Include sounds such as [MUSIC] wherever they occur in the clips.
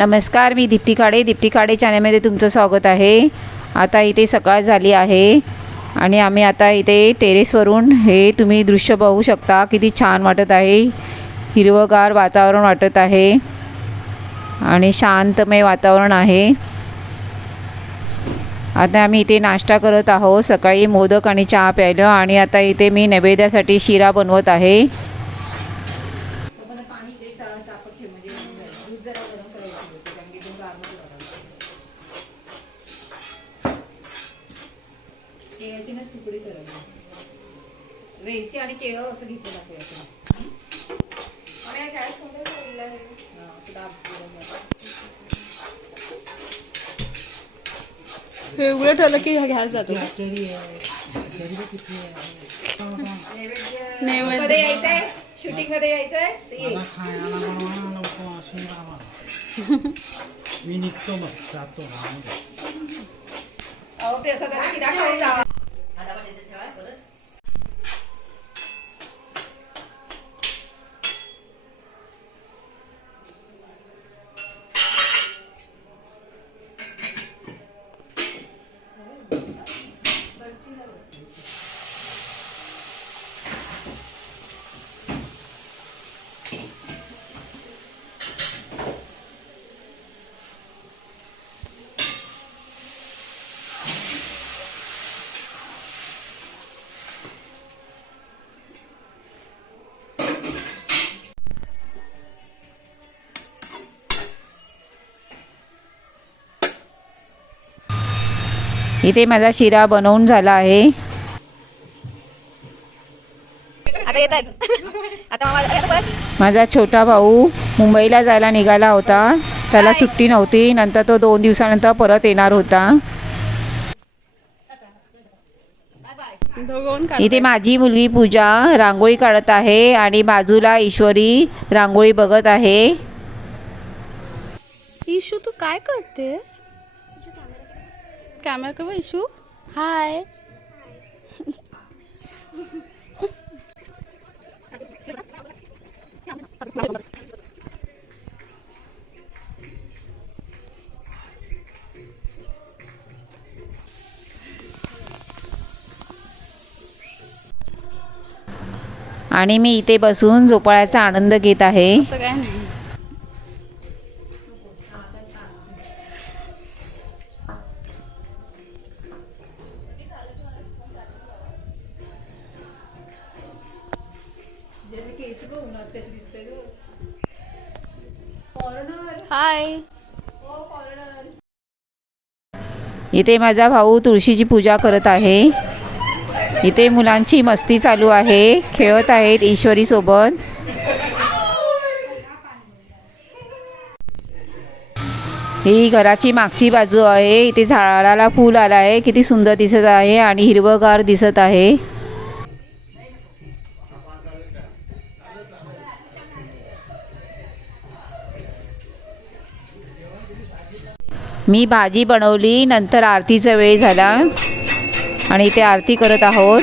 नमस्कार मी दीप्ती काडे दीप्ती काडे चॅनलमध्ये तुमचं स्वागत आहे. आता इथे सकाळ झाली आहे आणि आम्ही आता इथे टेरेसवरून हे तुम्ही दृश्य बघू शकता. किती छान वाटत आहे. हिरवंगार वातावरण वाटत आहे आणि शांतमय वातावरण आहे. आता आम्ही इथे नाश्ता करत आहोत. सकाळी मोदक आणि चहा प्यायलं आणि आता इथे मी नैवेद्यासाठी शिरा बनवत आहे. आणि केळं असं घेतलं दाखवायचं हे उघडं ठेवलं की घ्यायला जातो. नैवेद्य. मध्ये यायचंय? शूटिंगमध्ये यायचंय? तर ये. [LAUGHS] मी निघतो मग जातो. खायला इथे माझा शिरा बनवून झाला आहे. आता येत आहेत. आता मामा आता परत माझा छोटा भाऊ मुंबईला जायला निघाला होता. त्याला सुट्टी नव्हती. नंतर तो दोन दिवसानंतर परत येणार होता. इथे माझी मुलगी पूजा रांगोळी काढत आहे आणि बाजूला ईश्वरी रांगोळी बघत आहे. इशू तू काय करते कॅमेरा कर इशू हाय आणि मी इथे बसून झोपाळ्याचा आनंद घेत आहे. हाय इथे माझा भाऊ तुळशीची पूजा करत आहे. इथे मुलांची मस्ती चालू आहे. खेळत आहेत ईश्वरी सोबत. ही घराची मागची बाजू आहे. इथे झाडाला फूल आला आहे किती सुंदर दिसत आहे आणि हिरवगार दिसत आहे. मी भाजी बनवली नंतर आरतीचा वेळ झाला. आणि इथे आरती करत आहोत.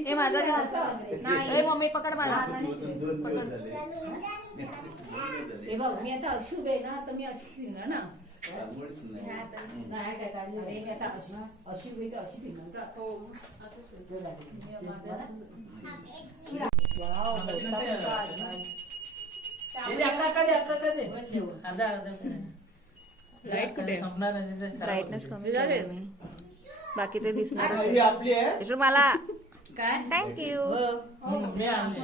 हे माझा नाही मम्मी पकड मला. हे बघ मी आता अशुभ आहे ना तर मी अशीच फिरणार ना. नाही काय काढलं नाही मी. आता अशी अशुभ आहे तर अशी फिरणार का हो लाइट कुठे ब्राईटनेस कमी झाले बाकी ते दिसणार ही आपली आहे. विष्णू मला काय? थँक्यू मी आणली.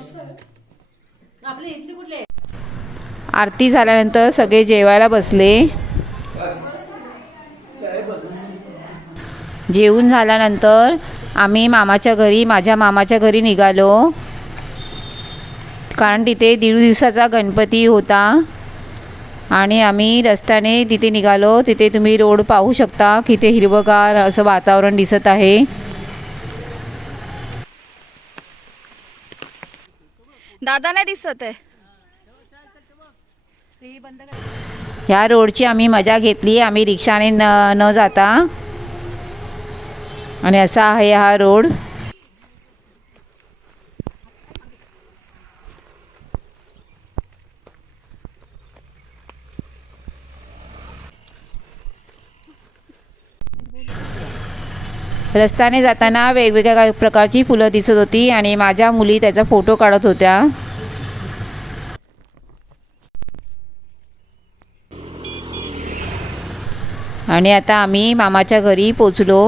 आपले इथले कुठले आरती झाल्यानंतर सगळे जेवायला बसले. जेवून झाल्यानंतर आम्ही मामाच्या घरी माझ्या मामाच्या घरी निघालो. कारण तिथे दीड दिवसाचा गणपती होता. आणि आम्ही रस्त्याने तिथे निघालो. तिथे तुम्ही रोड पाहू शकता. की ते हिरवगार असं वातावरण दिसत आहे. दादा नाही दिसत आहे. ह्या रोडची आम्ही मजा घेतली आम्ही रिक्षाने न न जाता. आणि असा आहे हा रोड. रस्त्याने जाताना वेगवेगळ्या प्रकारची फुलं दिसत होती आणि माझ्या मुली त्याचा फोटो काढत होत्या. आणि आता आम्ही मामाच्या घरी पोचलो.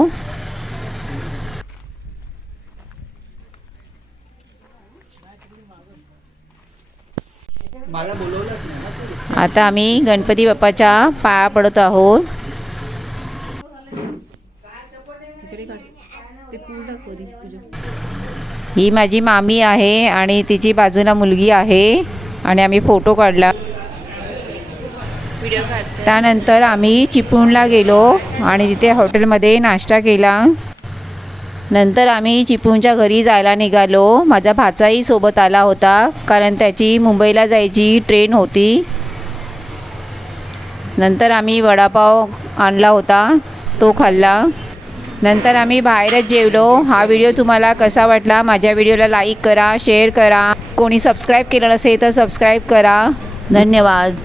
आता आम्ही गणपती बाप्पाच्या पाया पडत आहोत. ही माझी मामी आहे आणि तिची बाजूला मुलगी आहे आणि आम्ही फोटो काढला. त्यानंतर आम्ही चिपळूणला गेलो आणि तिथे हॉटेलमध्ये नाश्ता केला. नंतर आम्ही चिपळूणच्या घरी जायला निघालो. माझा भाचाही सोबत आला होता कारण त्याची मुंबईला जायची ट्रेन होती. नंतर आम्ही वडापाव आणला होता तो खाल्ला. नंतर आम्ही बाहेरच जेवलो. हा व्हिडिओ तुम्हाला कसा वाटला? माझ्या व्हिडिओला लाईक करा शेअर करा. कोणी सबस्क्राईब केलं नसेल तर सबस्क्राईब करा. धन्यवाद.